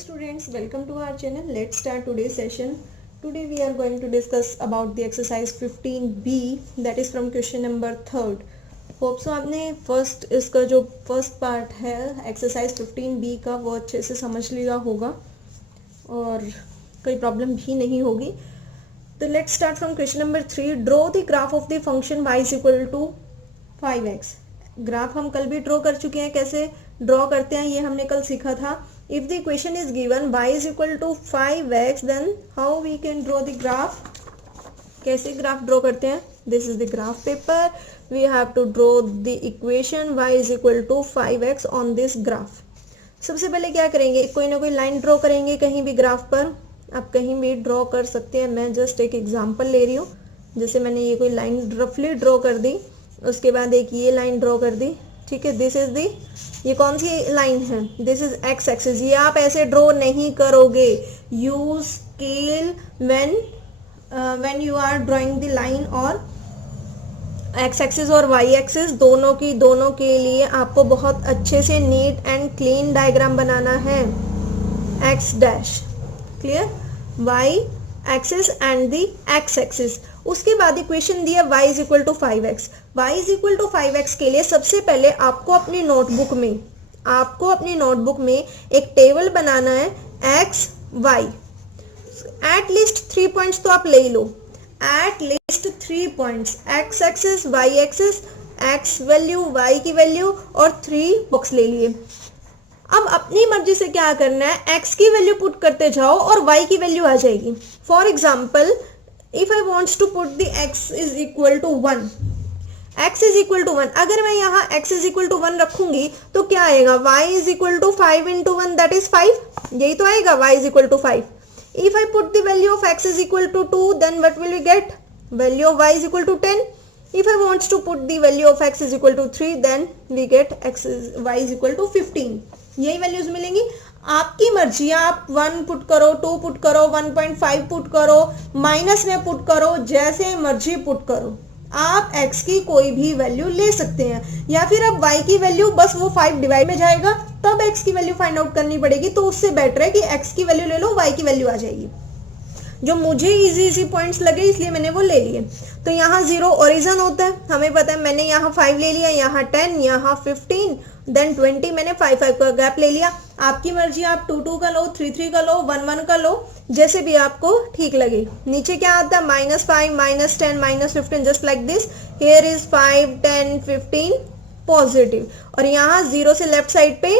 students, welcome to our channel. Let's start today's session. Today we are going to discuss about the exercise 15b, that is from question number 3rd. Hope so आपने इसका जो first part है exercise 15b का वो अच्छे से समझ लिया होगा और कोई प्रॉब्लम भी नहीं होगी. तो let's start from question number 3. Draw the graph of the function y is equal to 5x. Graph हम कल भी ड्रॉ कर चुके हैं. कैसे ड्रॉ करते हैं ये हमने कल सीखा था. If the equation is given y is equal to 5x, then how we can draw the graph. कैसे ग्राफ ड्रॉ करते हैं. This is the graph paper. We have to draw the equation y is equal to 5x on this graph. सबसे पहले क्या करेंगे, कोई ना कोई लाइन ड्रॉ करेंगे कहीं भी ग्राफ पर. आप कहीं भी ड्रॉ कर सकते हैं. मैं जस्ट एक एग्जांपल ले रही हूँ. जैसे मैंने ये कोई लाइन रफली ड्रॉ कर दी, उसके बाद एक ये लाइन ड्रॉ कर दी. ठीक है, दिस इज दी, ये कौन सी लाइन है, दिस इज एक्स एक्सिस. ये आप ऐसे ड्रॉ नहीं करोगे. Use scale when you are drawing the line. और एक्स एक्सिस और वाई एक्सिस दोनों के लिए आपको बहुत अच्छे से नीट एंड क्लीन डायग्राम बनाना है. X dash clear, y axis and the x axis. उसके बाद इक्वेशन दिया y is equal to 5x. y is equal to 5x के लिए सबसे पहले आपको अपनी नोटबुक में एक टेबल बनाना है x y. At least 3 points तो आप ले लो. At least 3 points, x axis, y axis, x value, y की वैल्यू और 3 बॉक्स ले लिए. अब अपनी मर्जी से क्या करना है, x की वैल्यू पुट करते जाओ और y की वैल्यू आ जाएगी. For example, if I wants to put the x is equal to 1, x is equal to 1, अगर मैं यहाँ x is equal to 1 रखूंगी तो क्या आएगा, y is equal to 5 into 1, that is 5. यही तो आएगा, y is equal to 5. If I put the value of x is equal to 2, then what will we get, value of y is equal to 10. If I wants to put the value of x is equal to 3, then we get y is equal to 15. यही values मिलेंगी. आपकी मर्जी, आप 1 put करो, 2 put करो, 1.5 put करो, minus में put करो, जैसे मर्जी पुट करो. आप x की कोई भी वैल्यू ले सकते हैं, या फिर अब y की वैल्यू बस वो 5 डिवाइड में जाएगा तब x की वैल्यू फाइंड आउट करनी पड़ेगी. तो उससे बेटर है कि x की वैल्यू ले लो, y की वैल्यू आ जाएगी. जो मुझे इजी पॉइंट्स लगे इसलिए मैंने वो ले लिए. तो यहाँ 0 ओरिजिन होता है, हमें पता है. मैंने यहाँ 5 ले लिया, यहाँ 10, यहाँ 15, देन 20. मैंने 5 का गैप ले लिया. आपकी मर्जी, आप 2 का लो, 3 का लो, 1 का लो, जैसे भी आपको ठीक लगे. नीचे क्या आता है, -5, -10, -15, just like this. Here is 5, 10, 15 positive, और यहाँ 0 से लेफ्ट साइड पे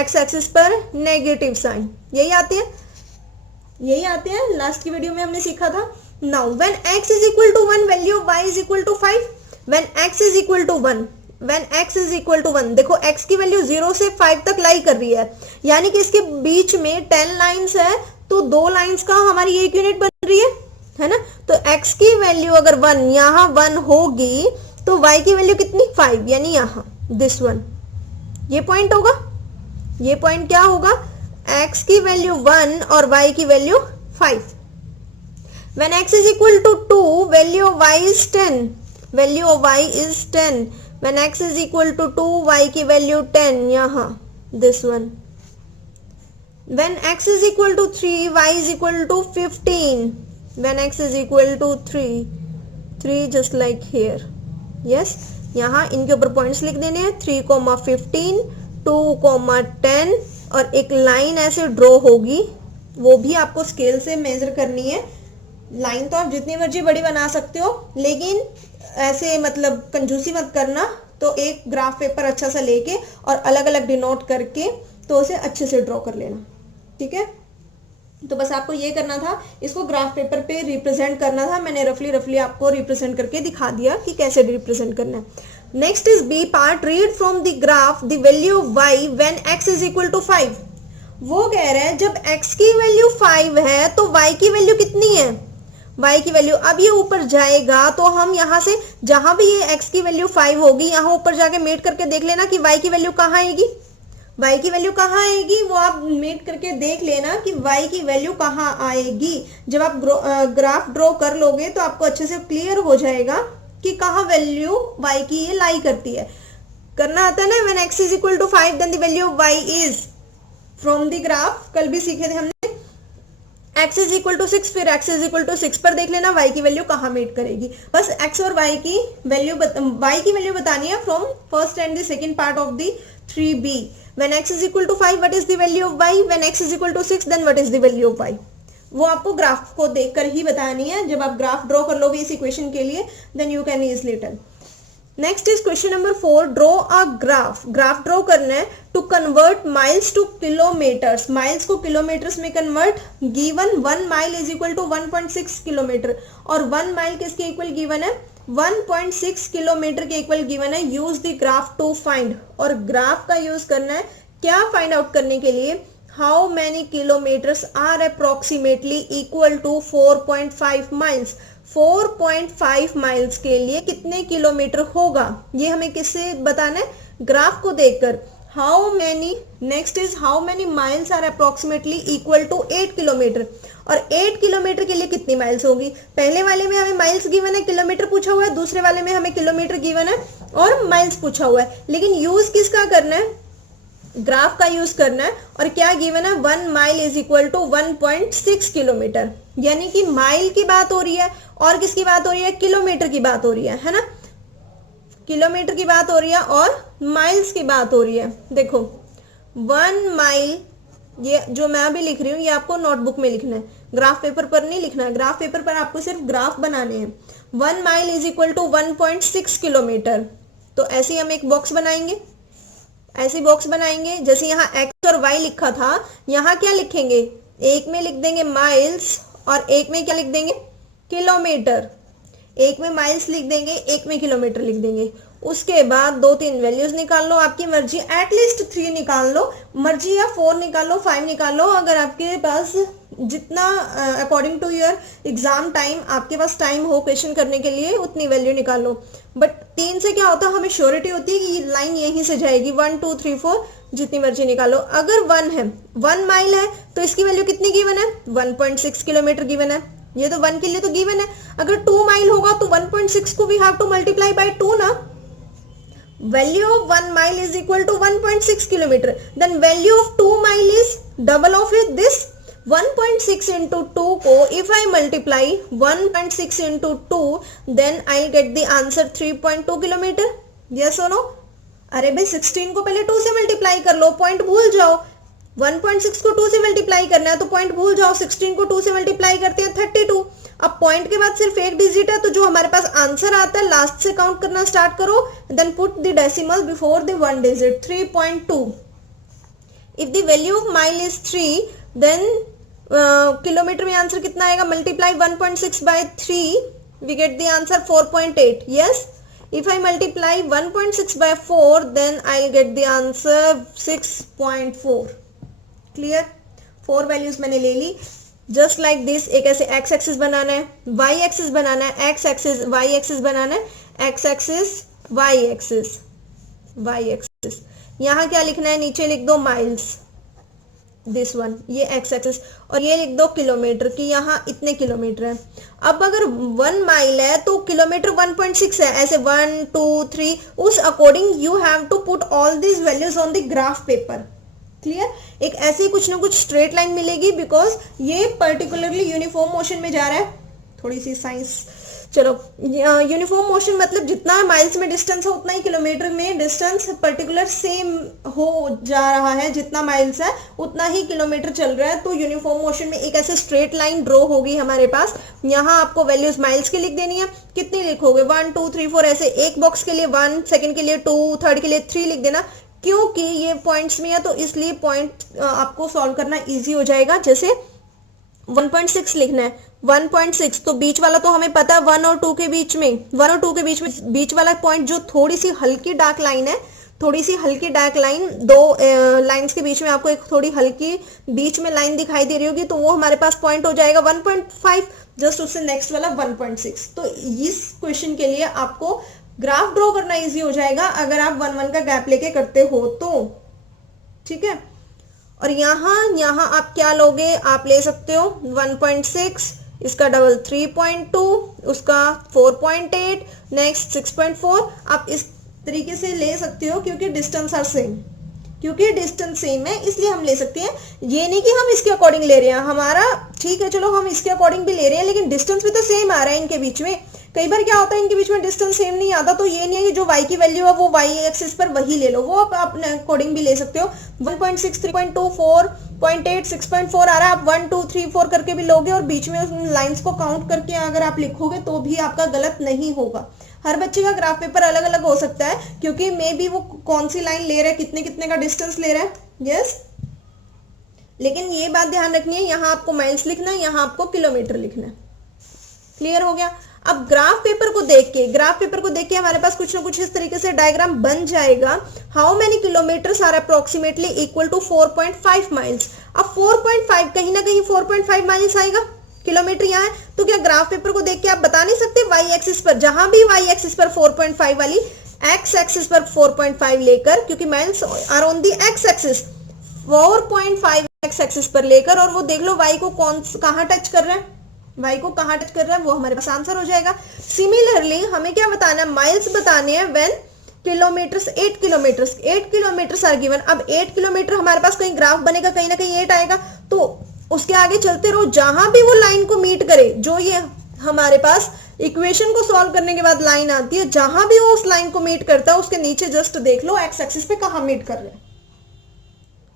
एक्स एक्सिस पर नेगेटिव साइन. यही आते हैं. लास्ट की वीडियो में हमने सीखा था. Now when x is equal to 1, value y is equal to 5. When x is equal to 1, देखो x की वैल्यू 0 से 5 तक लाई कर रही है, यानी कि इसके बीच में 10 लाइंस है, तो 2 लाइंस का हमारी एक यूनिट बन रही है ना. तो x की वैल्यू अगर 1, यहाँ 1 होगी, तो y की वैल्यू कितनी, 5, यानी यहाँ दिस वन. ये पॉइंट होगा. ये पॉइंट क्या होगा, x की वैल्यू 1 और y की value 5. When x is equal to 2, value of y is 10. When x is equal to 2, y की वैल्यू 10, यहाँ this one. When x is equal to 3, y is equal to 15. When x is equal to 3 just like here. Yes, यहाँ इनके ऊपर points लिख देने हैं. 3,15, 2,10, और एक लाइन ऐसे ड्रॉ होगी, वो भी आपको स्केल से मेजर करनी है. लाइन तो आप जितनी मर्जी बड़ी बना सकते हो, लेकिन ऐसे मतलब कंजूसी मत करना. तो एक ग्राफ पेपर अच्छा सा लेके और अलग अलग डिनोट करके तो उसे अच्छे से ड्रॉ कर लेना. ठीक है, तो बस आपको ये करना था, इसको ग्राफ पेपर पे रिप्रेजेंट करना था. मैंने रफली आपको रिप्रेजेंट करके दिखा दिया कि कैसे रिप्रेजेंट करना है. Next is B part. Read from the graph the value of y when x is equal to 5. वो कह रहा है जब x की वैल्यू 5 है तो y की वैल्यू कितनी है, y की वैल्यू. अब ये ऊपर जाएगा तो हम यहाँ से जहां भी ये x की वैल्यू 5 होगी, यहाँ ऊपर जाके मेट करके देख लेना कि y की वैल्यू कहाँ आएगी. वो आप मेट करके देख लेना कि y की वैल्यू कहाँ आएगी. जब आप ग्राफ ड्रॉ कर लोगे तो आपको अच्छे से क्लियर हो जाएगा कि कहाँ वैल्यू y की ये लाई करती है. करना आता है ना. When x is equal to 5, then the value of y is from the graph, कल भी सीखे थे हमने, x इज इक्वल टू 6, फिर x इज इक्वल टू 6 पर देख लेना y की वैल्यू कहाँ मीट करेगी, बस x और y की वैल्यू बतानी है from first and the second part of the 3b. When x is equal to 5 what is the value of y, when x is equal to 6 then what is the value of y. वो आपको graph को देखकर ही बतानी है. जब आप graph draw कर लोगे इस इक्वेशन के लिए then you can easily tell. Next is question number 4. Draw a graph draw करना है to convert miles to kilometres. Miles को किलोमीटर्स में convert. Given 1 mile is equal to 1.6 kilometre, और 1 माइल किसके इक्वल गिवन है, 1.6 kilometre के equal given है. Use the graph to find, और ग्राफ का यूज करना है क्या फाइंड आउट करने के लिए, how many kilometres are approximately equal to 4.5 miles. 4.5 miles के लिए कितने किलोमीटर होगा, ये हमें किससे बताना है, ग्राफ को देखकर. How many, next is how many miles are approximately equal to 8 kilometre, और 8 किलोमीटर के लिए कितनी माइल्स होगी. पहले वाले में हमें माइल्स गिवन है, किलोमीटर पूछा हुआ है, दूसरे वाले में हमें किलोमीटर गिवन है और माइल्स पूछा हुआ है. लेकिन यूज किसका करना है, ग्राफ का यूज करना है. और क्या गिवन है, 1 mile is equal to 1.6 kilometre, यानी कि माइल की बात हो रही है और किसकी बात हो रही है, किलोमीटर की बात हो रही है ना, किलोमीटर की बात हो रही है और माइल्स की बात हो रही है. देखो 1 माइल, ये जो मैं अभी लिख रही हूँ ये आपको नोटबुक में लिखना है, ग्राफ पेपर पर नहीं लिखना है. ग्राफ पेपर पर आपको सिर्फ ग्राफ बनाने हैं. 1 mile is equal to 1.6 kilometre. तो ऐसे हम एक बॉक्स बनाएंगे, ऐसी बॉक्स बनाएंगे. जैसे यहाँ x और y लिखा था, यहाँ क्या लिखेंगे, एक में लिख देंगे माइल्स और एक में क्या लिख देंगे, किलोमीटर. एक में माइल्स लिख देंगे, एक में किलोमीटर लिख देंगे. उसके बाद 2-3 वैल्यूज निकाल लो, आपकी मर्जी, एटलीस्ट 3 निकाल लो, मर्जी या 4 निकाल लो, 5 निकाल लो, अगर आपके पास जितना according to your exam time आपके पास टाइम हो क्वेश्चन करने के लिए उतनी वैल्यू निकाल लो. बट 3 से क्या होता है, हमें श्योरिटी होती है कि ये लाइन यहीं से जाएगी. 1 2 3 4 जितनी मर्जी निकालो. अगर 1 है, 1 माइल है तो इसकी वैल्यू कितनी गिवन है, 1.6 किलोमीटर गिवन है. ये तो 1 के लिए तो गिवन है. अगर 2 माइल होगा तो 1.6 को we have to multiply by 2 ना. Value of 1 mile is equal to 1.6 kilometre. Then value of 2 mile is double of it this 1.6 into 2 को if I multiply 1.6 into 2 then I'll get the answer 3.2 kilometre. yes or no? अरे भाई 16 को पहले 2 से multiply कर लो, point भूल जाओ. 1.6 को 2 से मल्टीप्लाई करना है तो पॉइंट भूल जाओ. 16 को 2 से मल्टीप्लाई करते हैं 32. अब पॉइंट के बाद सिर्फ एक डिजिट है, तो जो हमारे पास आंसर आता है लास्ट से काउंट करना स्टार्ट करो. Then put the decimal before the 1 digit. 3.2. If the value of mile is 3 then kilometre में आंसर कितना आएगा, multiply 1.6 by 3 we get the answer 4.8. Yes, if I multiply 1.6 by 4 then I get the answer 6.4. Clear. 4 values मैंने ले ली. Just like this. एक ऐसे x axis बनाना है, Y axis बनाना है, एक्स एक्सिस वाई एक्सिस बनाना है, x axis y axis y axis. यहाँ क्या लिखना है, नीचे लिख दो माइल्स, दिस वन, ये एक्स एक्सिस, और ये लिख दो किलोमीटर की यहाँ इतने किलोमीटर है. अब अगर 1 माइल है तो किलोमीटर 1.6 है. ऐसे 1 2 3 उस according you have to put all these values on the graph paper. Clear. एक ऐसी कुछ ना कुछ स्ट्रेट लाइन मिलेगी बिकॉज ये पर्टिकुलरली यूनिफॉर्म मोशन में जा रहा है. थोड़ी सी साइंस, चलो. यूनिफॉर्म मोशन मतलब जितना माइल्स में डिस्टेंस है उतना ही किलोमीटर में डिस्टेंस पर्टिकुलर सेम हो जा रहा है. जितना माइल्स है उतना ही किलोमीटर चल रहा है. तो यूनिफॉर्म मोशन में एक ऐसे स्ट्रेट लाइन ड्रॉ होगी हमारे पास. यहाँ आपको वैल्यूज माइल्स की लिख देनी है. कितनी लिखोगे, 1 2 3 4 ऐसे. एक बॉक्स के लिए 1, सेकंड के लिए 2, थर्ड के लिए 3 लिख देना. क्योंकि ये पॉइंट्स में है तो इसलिए पॉइंट आपको सॉल्व करना इजी हो जाएगा. जैसे 1.6 लिखना है, 1.6 तो बीच वाला तो हमें पता है 1 और 2 के बीच में, 1 और 2 के बीच में बीच वाला पॉइंट जो थोड़ी सी हल्की डार्क लाइन है, थोड़ी सी हल्की डार्क लाइन, दो लाइंस के बीच में आपको एक थोड़ी हल्की बीच में लाइन दिखाई दे रही होगी, तो वो हमारे पास पॉइंट हो जाएगा 1.5. जस्ट उससे नेक्स्ट वाला 1.6. तो इस क्वेश्चन के लिए आपको ग्राफ ड्रॉ करना इजी हो जाएगा अगर आप 1-1 का गैप लेके करते हो तो. ठीक है. और यहाँ आप क्या लोगे, आप ले सकते हो 1.6, इसका डबल 3.2, उसका 4.8, नेक्स्ट 6.4. आप इस तरीके से ले सकते हो क्योंकि डिस्टेंस आर सेम. क्योंकि डिस्टेंस सेम है इसलिए हम ले सकते हैं। ये नहीं कि हम इसके अकॉर्डिंग ले रहे हैं, हमारा ठीक है चलो हम इसके अकॉर्डिंग भी ले रहे हैं, लेकिन डिस्टेंस भी तो सेम आ रहा है इनके बीच में। कई बार क्या होता है इनके बीच में डिस्टेंस सेम नहीं आता, तो ये नहीं है कि जो y की वैल्यू है वो y एक्सिस पर वही ले लो, वो आप अपने अकॉर्डिंग भी ले सकते हो। 1.6, 3.2, 4.8, 6.4 आ रहा है, आप 1, 2, 3, 4 करके भी लोगे और बीच में उन लाइंस को काउंट करके अगर आप लिखोगे तो भी आपका गलत नहीं होगा। हर बच्चे का ग्राफ पेपर अलग अलग हो सकता है, क्योंकि मे बी वो कौन सी लाइन ले रहा है, कितने कितने का डिस्टेंस ले रहा है। यस, लेकिन ये बात ध्यान रखनी है, यहाँ आपको माइल्स लिखना है, यहाँ आपको किलोमीटर लिखना है। क्लियर हो गया। अब ग्राफ पेपर को देख के हमारे पास कुछ ना कुछ इस तरीके से डायग्राम बन जाएगा। How many kilometres are approximately equal to 4.5 miles. अब 4.5 कहीं ना कहीं 4.5 माइल्स आएगा, किलोमीटर यहाँ है, तो क्या ग्राफ पेपर को देख के आप बता नहीं सकते वाई एक्सिस पर, जहां भी वाई एक्सिस पर 4.5 वाली, एक्स एक्सिस पर 4.5 लेकर, क्योंकि miles are on the x axis, 4.5 x axis पर लेकर, और वो देख लो वाई को कहाँ टच कर रहा है, वाई को कहाँ टच कर रहा है, वो हमारे पास आंसर हो जाएगा। सिमिलरली हमें क्या बताना है, माइल्स बताने हैं when kilometres, 8 kilometres are given. अब 8 किलोमीटर हमारे पास कहीं ग्राफ बनेगा, कहीं ना कहीं 8 आएगा, तो उसके आगे चलते रहो, जहां भी वो लाइन को मीट करे, जो ये हमारे पास इक्वेशन को सॉल्व करने के बाद लाइन आती है, जहां भी वो उस लाइन को मीट करता है उसके नीचे जस्ट देख लो एक्स एक्सिस पे कहां मीट कर रहे हैं।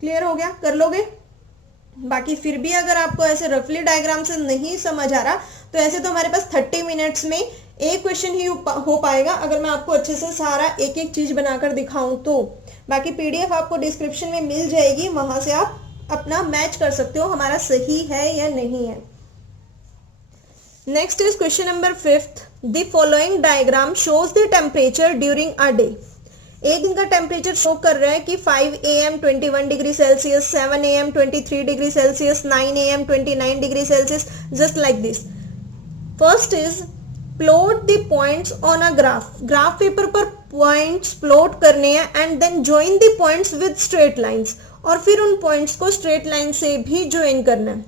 क्लियर हो गया, कर लोगे। बाकी फिर भी अगर आपको ऐसे रफली डायग्राम से नहीं समझ आ रहा, तो ऐसे तो हमारे पास 30 मिनट्स में एक क्वेश्चन ही हो पाएगा, अगर मैं आपको अच्छे से सारा एक एक चीज बनाकर दिखाऊं तो। बाकी पीडीएफ आपको डिस्क्रिप्शन में मिल जाएगी, वहां से आप अपना मैच कर सकते हो हमारा सही है या नहीं है। Next is question number 5th। The following diagram shows the temperature during a day. एक दिन का टेम्परेचर शो कर रहा है कि 5 AM 21 degree Celsius, 7 AM 23 degree Celsius, 9 AM 29 degree Celsius, just like this. First is plot the points on a graph. Graph paper पर points plot करने हैं and then join the points with straight lines, और फिर उन points को straight line से भी join करना है।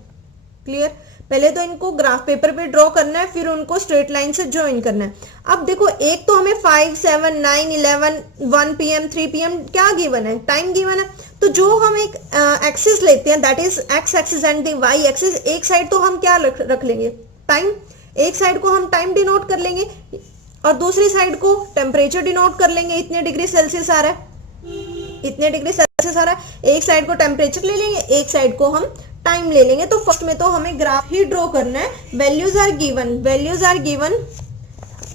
क्लियर, पहले तो इनको ग्राफ पेपर पे ड्रॉ करना है, फिर उनको स्ट्रेट लाइन से ज्वाइन करना है। अब देखो, एक तो हमें 5, 7, 9, 11, 1 PM, 3 PM क्या गिवन है, टाइम गिवन है। तो जो हम एक एक्सिस लेते हैं, that is x axis and the y axis, एक साइड तो हम क्या रख लेंगे, टाइम, एक साइड को हम टाइम डिनोट कर लेंगे और दूसरी साइड को टेम्परेचर डिनोट कर लेंगे। इतने डिग्री सेल्सियस आ रहा है, इतने डिग्री सेल्सियस आ रहा है, एक साइड को टेम्परेचर ले लेंगे, एक साइड को हम टाइम ले लेंगे। तो फर्स्ट में तो हमें ग्राफ ही ड्रॉ करना है। Values are given.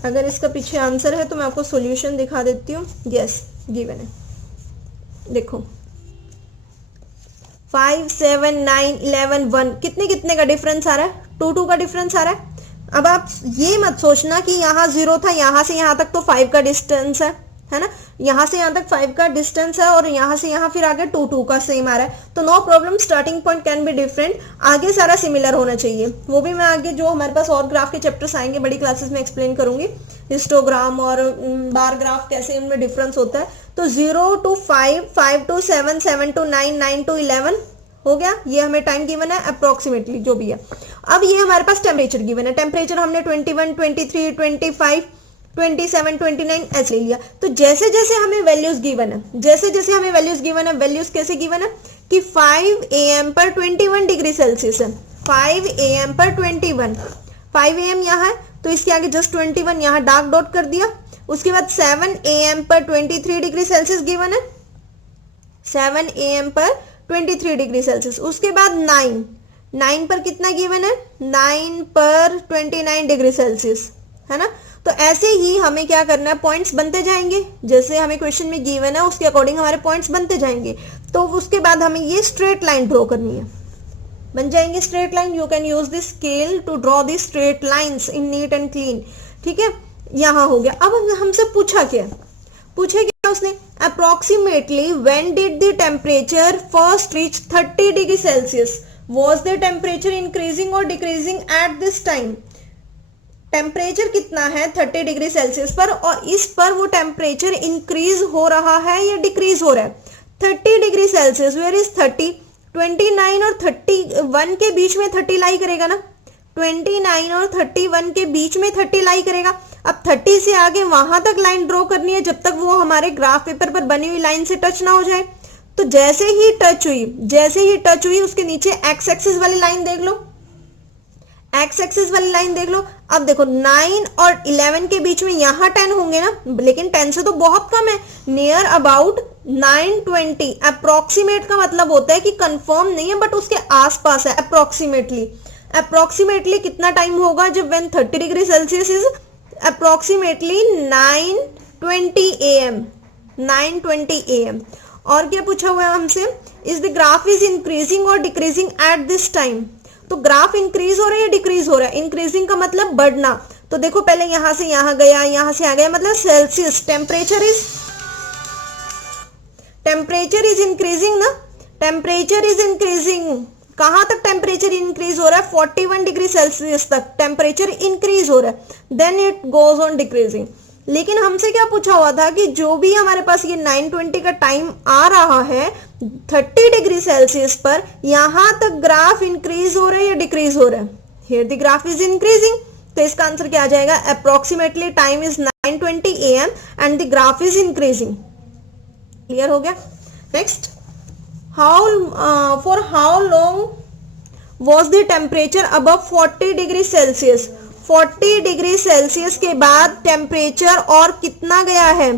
अगर इसका पीछे आंसर है तो मैं आपको सॉल्यूशन दिखा देती हूँ। यस, गिवन है, देखो 5, 7, 9, 11, 1, कितने कितने का डिफरेंस आ रहा है, 2, 2 का डिफरेंस आ रहा है। अब आप ये मत सोचना कि यहाँ 0 था, यहाँ से यहाँ तक तो 5 का डिस्टेंस है ना, यहाँ से यहाँ तक 5 का डिस्टेंस है और यहाँ से यहाँ फिर आगे 2, 2 का सेम आ रहा है। तो no problem, starting point can be different, आगे सारा सिमिलर होना चाहिए। वो भी मैं आगे जो हमारे पास और ग्राफ के चैप्टर्स आएंगे बड़ी क्लासेस में एक्सप्लेन करूंगी, हिस्टोग्राम और बार ग्राफ कैसे उनमें डिफरेंस होता है। तो 0 to 5, 5 to 7, 7 to 9, 9 to 11 हो गया। ये हमें टाइम गिवन है अप्रोक्सीमेटली जो भी है। अब ये हमारे पास टेम्परेचर गिवन है, टेम्परेचर हमने 21, 23, 25, 27, 29 ऐसे ले लिया। तो जैसे जैसे हमें वैल्यूज गिवन है, वैल्यूज कैसे गिवन है कि 5 AM पर 21 डिग्री सेल्सियस है, 5 AM पर 21, 5 AM यहाँ है तो इसके आगे जस्ट 21 यहाँ डार्क डॉट कर दिया। उसके बाद 7 AM पर 23 डिग्री सेल्सियस गिवन है, 7 AM पर 23 डिग्री सेल्सियस। उसके बाद 9 पर कितना गिवन है, 9 पर 29 डिग्री सेल्सियस, है ना। तो ऐसे ही हमें क्या करना है, पॉइंट्स बनते जाएंगे, जैसे हमें क्वेश्चन में गिवन है उसके अकॉर्डिंग हमारे पॉइंट्स बनते जाएंगे। तो उसके बाद हमें ये स्ट्रेट लाइन ड्रॉ करनी है, बन जाएंगे straight line. You can use this scale to draw the straight lines in neat and clean. ठीक है, यहाँ हो गया। अब हमसे पूछा क्या उसने, approximately when did the temperature first reach 30 degree Celsius, was the temperature increasing और decreasing at this time. Temperature कितना है 30 डिग्री सेल्सियस पर, और इस पर वो टेम्परेचर इंक्रीज हो रहा है या डिक्रीज हो रहा है। 30 डिग्री सेल्सियस, वेयर इज 30, 29 और 31 के बीच में 30 लाई करेगा ना, 29 और 31 के बीच में 30 लाई करेगा। अब 30 से आगे वहां तक लाइन ड्रॉ करनी है जब तक वो हमारे ग्राफ पेपर पर बनी हुई लाइन से टच ना हो जाए। तो जैसे ही टच हुई उसके नीचे एक्स एक्सिस वाली लाइन देख लो, एक्स एक्सिस वाली लाइन देख लो। अब देखो 9 और 11 के बीच में यहां 10 होंगे ना, लेकिन 10 से तो बहुत कम है, नियर अबाउट 920। अप्रोक्सीमेट का मतलब होता है कि कंफर्म नहीं है बट उसके आसपास है, अप्रोक्सीमेटली। अप्रोक्सीमेटली कितना टाइम होगा जब when 30 degree Celsius is approximately 9:20 AM, 9:20 AM। और क्या पूछा हुआ है हमसे, is the graph is increasing और डिक्रीजिंग एट दिस टाइम। तो ग्राफ इंक्रीज हो रहा है या डिक्रीज हो रहा है? इंक्रीजिंग का मतलब बढ़ना। तो देखो पहले यहां से यहां गया, यहां से आ गया, मतलब सेल्सियस टेम्परेचर इज इंक्रीजिंग ना, टेम्परेचर इज इंक्रीजिंग। कहां तक टेम्परेचर इंक्रीज हो रहा है? 41 डिग्री सेल्सियस तक टेम्परेचर इंक्रीज हो रहा है, then it goes on decreasing. लेकिन हमसे क्या पूछा हुआ था कि जो भी हमारे पास ये 9:20 का टाइम आ रहा है 30 डिग्री सेल्सियस पर, यहां तक ग्राफ इंक्रीज हो रहा है या डिक्रीज हो रहा है? Here the graph is increasing. तो इसका आंसर क्या आ जाएगा? Approximately time is 9:20 AM and the graph is increasing. Clear हो गया? Next, for how long was the temperature above 40 degree Celsius? 40 degree Celsius के बाद टेम्परेचर और कितना गया है?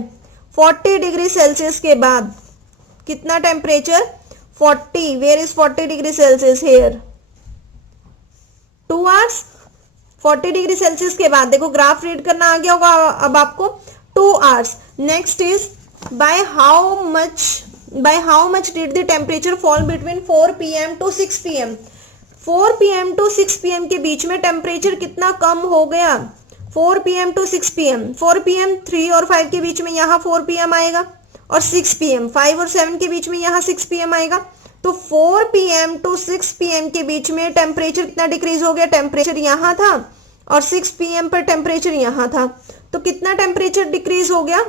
40 डिग्री सेल्सियस के बाद कितना temperature? 40, where is 40 degree Celsius? Here 2 hours. 40 degree Celsius के बाद देखो ग्राफ रीड करना आ गया होगा अब आपको, 2 hours. Next is by how much did the temperature fall between 4 PM to 6 PM? 4 PM to 6 PM के बीच में टेम्परेचर कितना कम हो गया? 4 PM to 6 PM, 4 PM 3 और 5 के बीच में यहाँ 4 PM आएगा, और 6 PM 5 और 7 के बीच में यहाँ 6 PM आएगा। तो 4 PM to 6 PM के बीच में टेम्परेचर कितना डिक्रीज हो गया? टेम्परेचर यहाँ था और 6 PM पर टेम्परेचर यहाँ था, तो कितना टेम्परेचर डिक्रीज हो गया?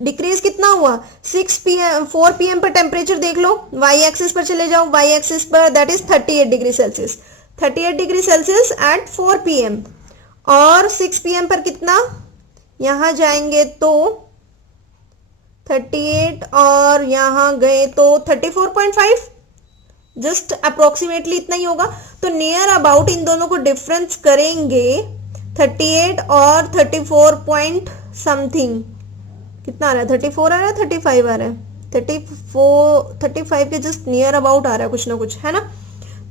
डिक्रीज कितना हुआ? 4 PM पर टेम्परेचर देख लो, वाई एक्सिस पर चले जाओ, वाई एक्सिस पर that is 38 degree Celsius, 38 degree Celsius at 4 PM। और 6 PM पर कितना? यहां जाएंगे तो 38 और यहां गए तो 34.5, जस्ट अप्रोक्सीमेटली इतना ही होगा। तो नियर अबाउट इन दोनों को डिफरेंस करेंगे 38 और 34 पॉइंट समथिंग, कितना आ रहा है? 34 आ रहा है, 35 आ रहा है, 35 के जस्ट नियर अबाउट आ रहा है कुछ ना कुछ, है ना।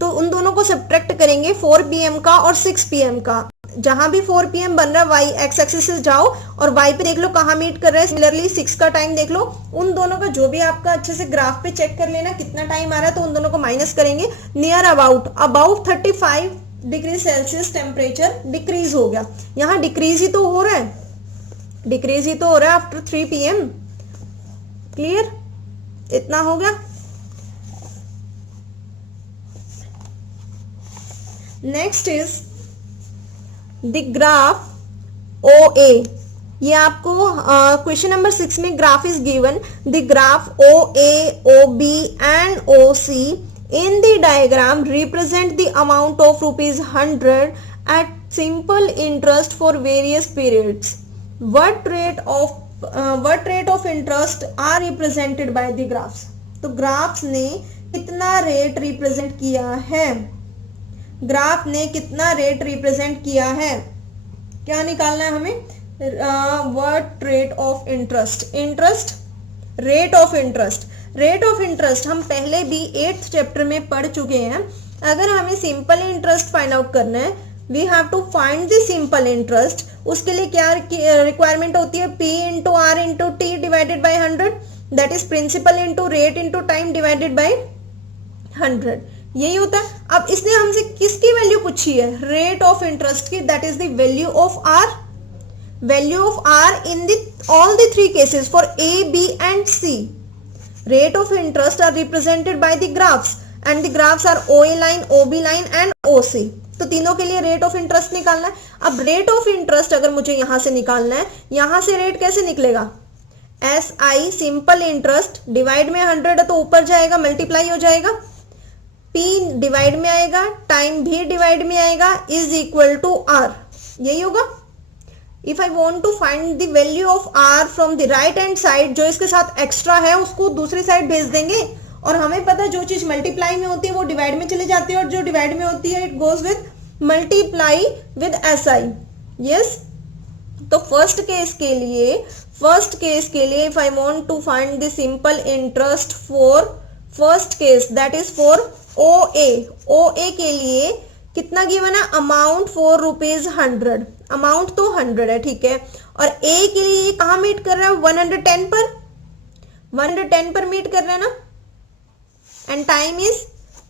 तो उन दोनों को सब्ट्रैक्ट करेंगे 4 PM का और 6 PM का। जहां भी 4 PM बन रहा है वाई एक्स एक्सिस से जाओ और वाई पे देख लो कहां मीट कर रहा है। सिमिलरली 6 का टाइम देख लो, उन दोनों का जो भी आपका अच्छे से ग्राफ पे चेक कर लेना कितना टाइम आ रहा है, तो उन दोनों को माइनस करेंगे। Near about 35 degree Celsius temperature decrease हो गया। यहाँ डिक्रीज ही तो हो रहा है, डिक्रीज ही तो हो रहा है आफ्टर 3 PM। क्लियर? इतना हो गया। Next is the graph OA। ये आपको क्वेश्चन नंबर 6 में graph is given, the graph OA, OB and OC in the diagram represent the amount of ₹100 at simple interest for various periods. What rate of interest are represented by the graphs? तो graphs ने कितना rate represent किया है? Graph ने कितना rate represent किया है? क्या निकालना है हमें? What rate of interest? Rate of interest हम पहले भी 8th चैप्टर में पढ़ चुके हैं। अगर हमें सिंपल इंटरेस्ट फाइंड आउट करना है, we have to find the simple interest. उसके लिए क्या रिक्वायरमेंट होती है? P into R into T divided by 100, that is principal into rate into time divided by 100, यही होता है। अब इसने हमसे किसकी वैल्यू पूछी है? रेट ऑफ इंटरेस्ट की, that is the value of R in all the 3 cases for A, B and C. Rate of interest are represented by the graphs and the graphs are OA line, OB line and OC. तो तीनों के लिए rate of interest निकालना है। अब rate of interest अगर मुझे यहां से निकालना है, यहां से रेट कैसे निकलेगा? SI सिंपल इंटरेस्ट डिवाइड में 100 है तो ऊपर जाएगा, मल्टीप्लाई हो जाएगा, P डिवाइड में आएगा, टाइम भी डिवाइड में आएगा, इज इक्वल टू R, यही होगा। If I want to find the value of R from the right hand side, जो इसके साथ एक्स्ट्रा है उसको दूसरी साइड भेज देंगे, और हमें पता है जो चीज मल्टीप्लाई में होती है वो डिवाइड में चली जाती है, और जो डिवाइड में होती है it goes with multiply with S I. Yes, तो फर्स्ट केस के लिए if I want to find the simple interest for first case, that is for O A के लिए कितना गिवन है, अमाउंट फॉर ₹100, अमाउंट तो 100 है, ठीक है, और ए के लिए कहाँ मीट कर रहा है, 110 पर, 110 पर मीट कर रहा है ना, एंड टाइम इज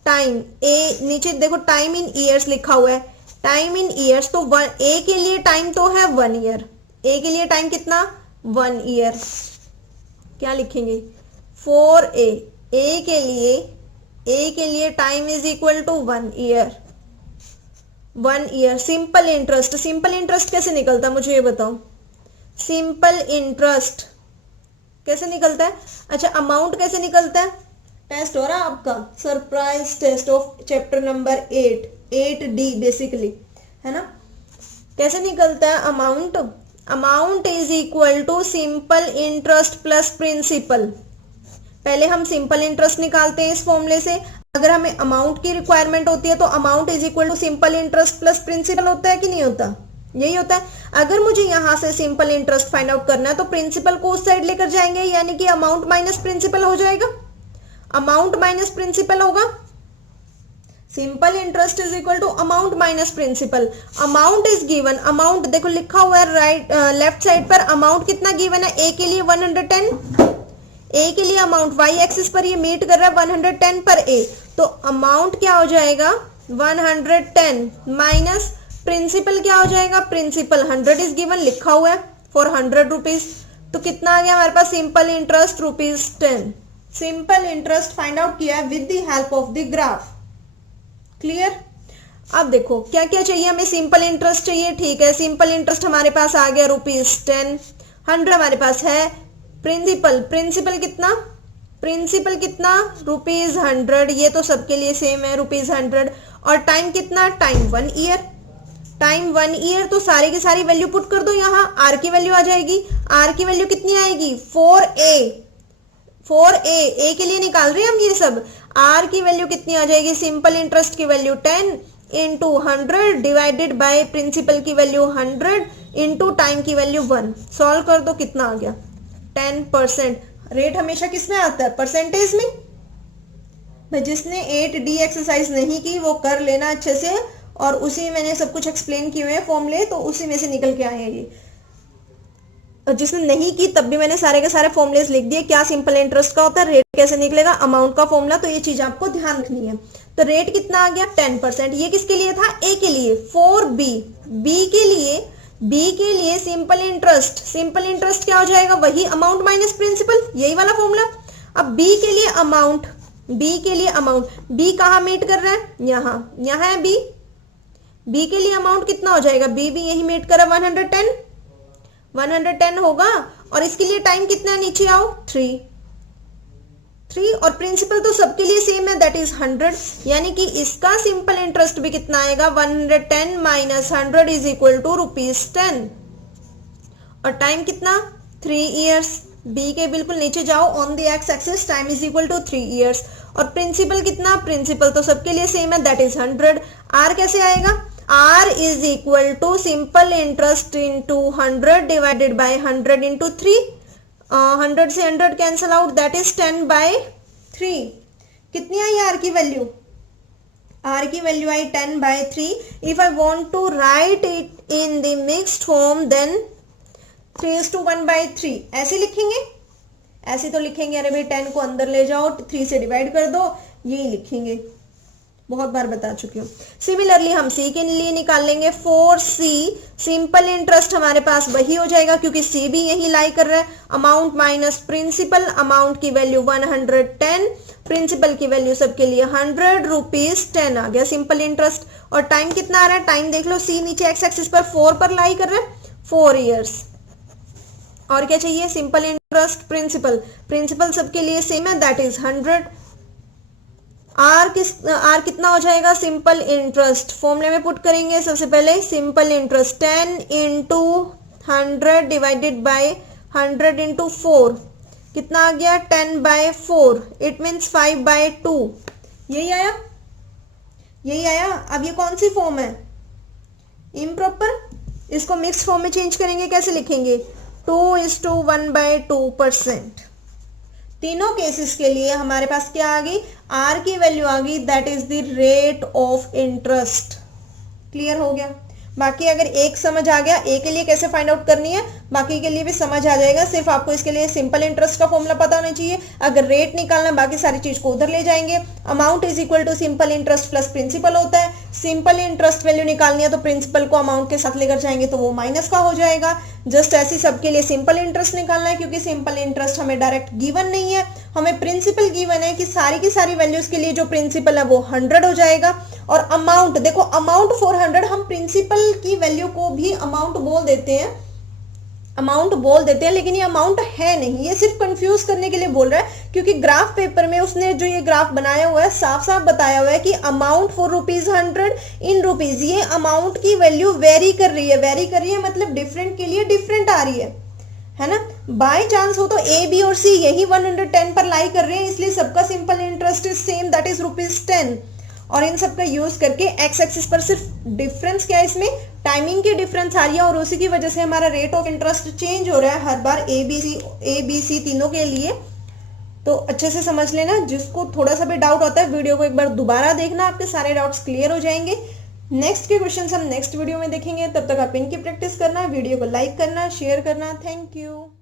टाइम, ए नीचे देखो टाइम इन ईयर्स लिखा हुआ है, टाइम इन ईयर्स, तो ए के लिए टाइम तो है 1 ईयर, ए के लिए टाइम कितना 1 ईयर, क्या लिखेंगे फॉर ए के लिए time is equal to 1 year, 1 year. Simple interest कैसे निकलता है मुझे ये बताओ, सिंपल इंटरेस्ट कैसे निकलता है, अच्छा अमाउंट कैसे निकलता है, टेस्ट हो रहा है आपका surprise test of chapter number 8D basically, है ना, कैसे निकलता है amount, amount is equal to simple interest plus principal. पहले हम सिंपल इंटरेस्ट निकालते हैं इस फॉर्मूले से, अगर हमें अमाउंट की रिक्वायरमेंट होती है तो amount is equal to simple interest plus principal होता है कि नहीं होता, यही होता है। अगर मुझे यहां से सिंपल इंटरेस्ट फाइंड आउट करना है तो प्रिंसिपल को उस साइड लेकर जाएंगे, यानी कि अमाउंट माइनस प्रिंसिपल हो जाएगा, अमाउंट माइनस प्रिंसिपल होगा, simple interest is equal to amount minus principal. Amount is given, amount देखो लिखा हुआ है राइट लेफ्ट साइड पर, अमाउंट कितना गिवन है, ए के लिए 110, ए के लिए अमाउंट वाई एक्सिस पर ये मीट कर रहा है 110 पर ए, तो अमाउंट क्या हो जाएगा 110 माइनस प्रिंसिपल क्या हो जाएगा, प्रिंसिपल 100 इज गिवन लिखा हुआ है फॉर 100 रुपीज, तो कितना आ गया हमारे पास simple interest ₹10। Simple interest find out किया with the help of the graph, clear. अब देखो क्या क्या चाहिए हमें, सिंपल इंटरेस्ट चाहिए, ठीक है, सिंपल इंटरेस्ट हमारे पास आ गया ₹10, 100 हमारे पास है, प्रिंसिपल कितना, प्रिंसिपल कितना ₹100, ये तो सबके लिए सेम है ₹100, और टाइम कितना, टाइम 1 ईयर, टाइम 1 ईयर, तो सारी की सारी वैल्यू पुट कर दो, यहाँ आर की वैल्यू आ जाएगी, आर की वैल्यू कितनी आएगी 4a, ए के लिए निकाल रहे हैं हम ये सब, आर की वैल्यू कितनी आ जाएगी, सिंपल इंटरेस्ट की value 10 into 100 divided by principal की वैल्यू 100 इंटू टाइम की वैल्यू 1, सॉल्व कर दो कितना आ गया 10%। रेट हमेशा किस में आता है, परसेंटेज में। भाई जिसने 8D एक्सरसाइज नहीं की वो कर लेना अच्छे से, और उसी मैंने सब कुछ एक्सप्लेन किए हुए फॉर्मूले, तो उसी में से निकल के आए हैं ये, और जिसने नहीं की तब भी मैंने सारे के सारे फॉर्मुलेस लिख दिए, क्या सिंपल इंटरेस्ट का होता है, रेट कैसे निकलेगा, अमाउंट का फॉर्मूला, तो ये चीज आपको ध्यान रखनी है। तो रेट कितना आ गया 10%, ये किसके लिए था, ए के लिए, फॉर बी के लिए सिंपल इंटरेस्ट क्या हो जाएगा, वही अमाउंट माइनस प्रिंसिपल, यही वाला फॉर्मूला। अब बी के लिए अमाउंट, बी कहाँ मीट कर रहा है, यहाँ है बी के लिए अमाउंट कितना हो जाएगा, बी भी यही मीट कर रहा है 110 होगा, और इसके लिए टाइम कितना, नीचे आओ 3, और प्रिंसिपल तो सबके लिए सेम है, दैट इज 100, यानी कि इसका सिंपल इंटरेस्ट भी कितना आएगा 110 माइनस 100 इज इक्वल टू ₹10, और टाइम कितना 3 ईयर्स, बी के बिल्कुल नीचे जाओ, on the x axis time is equal to 3 years, और प्रिंसिपल कितना, प्रिंसिपल तो सबके लिए सेम है, दैट इज 100। आर कैसे आएगा, R is equal to simple interest into 100 divided by 100 into 3, 100 से 100 cancel out, that is 10/3। कितनी आई R की वैल्यू, R की value I 10/3। If I want to write it in the mixed form then 3:1/3 ऐसे लिखेंगे, ऐसे तो लिखेंगे, अरे भाई 10 को अंदर ले जाओ 3 से डिवाइड कर दो, यही लिखेंगे, बहुत बार बता चुकी हूँ। सिमिलरली हम सी के लिए निकाल लेंगे, 4C सिंपल इंटरेस्ट हमारे पास वही हो जाएगा क्योंकि सी भी यही लाई कर रहा है, अमाउंट माइनस प्रिंसिपल, अमाउंट की वैल्यू 110, प्रिंसिपल की वैल्यू सबके लिए 100 ₹10 आ गया सिंपल इंटरेस्ट। और टाइम कितना आ रहा है, टाइम देख लो, सी नीचे एक्स एक्सिस पर 4 पर लाई कर रहा है, 4 ईयर्स। और क्या चाहिए, सिंपल इंटरेस्ट, प्रिंसिपल सबके लिए सेम है, दैट इज 100। आर कितना हो जाएगा, सिंपल इंटरेस्ट फॉर्मूले में पुट करेंगे, सबसे पहले simple interest 10 into 100 divided bye 100 into 4 कितना आ गया 10/4 इट मीन्स 5/2। यही आया, यही आया। अब ये कौन सी फॉर्म है, इम्प्रॉपर। इसको मिक्स फॉर्म में चेंज करेंगे, कैसे लिखेंगे 2:1/2%। तीनों केसेस के लिए हमारे पास क्या आ गई, आर की वैल्यू आ गई, that is the rate of interest. Clear हो गया। बाकी अगर एक समझ आ गया, ए के लिए कैसे फाइंड आउट करनी है, बाकी के लिए भी समझ आ जाएगा। सिर्फ आपको इसके लिए सिंपल इंटरेस्ट का फॉर्मूला पता होना चाहिए। अगर रेट निकालना, बाकी सारी चीज को उधर ले जाएंगे। Amount is equal to simple interest plus principal होता है। सिंपल इंटरेस्ट वैल्यू निकालनी है तो प्रिंसिपल को अमाउंट के साथ लेकर जाएंगे तो वो माइनस का हो जाएगा। जस्ट ऐसी सबके लिए सिंपल इंटरेस्ट निकालना है, क्योंकि सिंपल इंटरेस्ट हमें डायरेक्ट गिवन नहीं है, हमें प्रिंसिपल गिवन है कि सारी की सारी वैल्यूज के लिए जो प्रिंसिपल है वो 100 हो जाएगा। और अमाउंट देखो, अमाउंट 400, हम प्रिंसिपल की वैल्यू को भी अमाउंट बोल देते हैं, अमाउंट बोल देते हैं, लेकिन ये अमाउंट है नहीं, ये सिर्फ कंफ्यूज करने के लिए बोल रहा है। क्योंकि ग्राफ पेपर में उसने जो ये ग्राफ बनाया हुआ है साफ साफ बताया हुआ है कि अमाउंट फॉर ₹100 इन रुपीज, ये अमाउंट की वैल्यू वेरी कर रही है। वेरी कर रही है मतलब डिफरेंट के लिए डिफरेंट आ रही है ना। बाय चांस हो तो ए बी और सी यही 110 पर लाई कर रहे हैं, इसलिए सबका simple interest is same, that is ₹10। और इन सब का यूज करके एक्स एक्सिस पर सिर्फ डिफरेंस क्या है, इसमें टाइमिंग की डिफरेंस आ रही है, और उसी की वजह से हमारा रेट ऑफ इंटरेस्ट चेंज हो रहा है हर बार ए बी सी तीनों के लिए। तो अच्छे से समझ लेना। जिसको थोड़ा सा भी डाउट होता है वीडियो को एक बार दोबारा देखना, आपके सारे डाउट्स क्लियर हो जाएंगे। नेक्स्ट के क्वेश्चन हम नेक्स्ट वीडियो में देखेंगे। तब तक आप इनकी प्रैक्टिस करना, वीडियो को लाइक करना, शेयर करना। Thank you.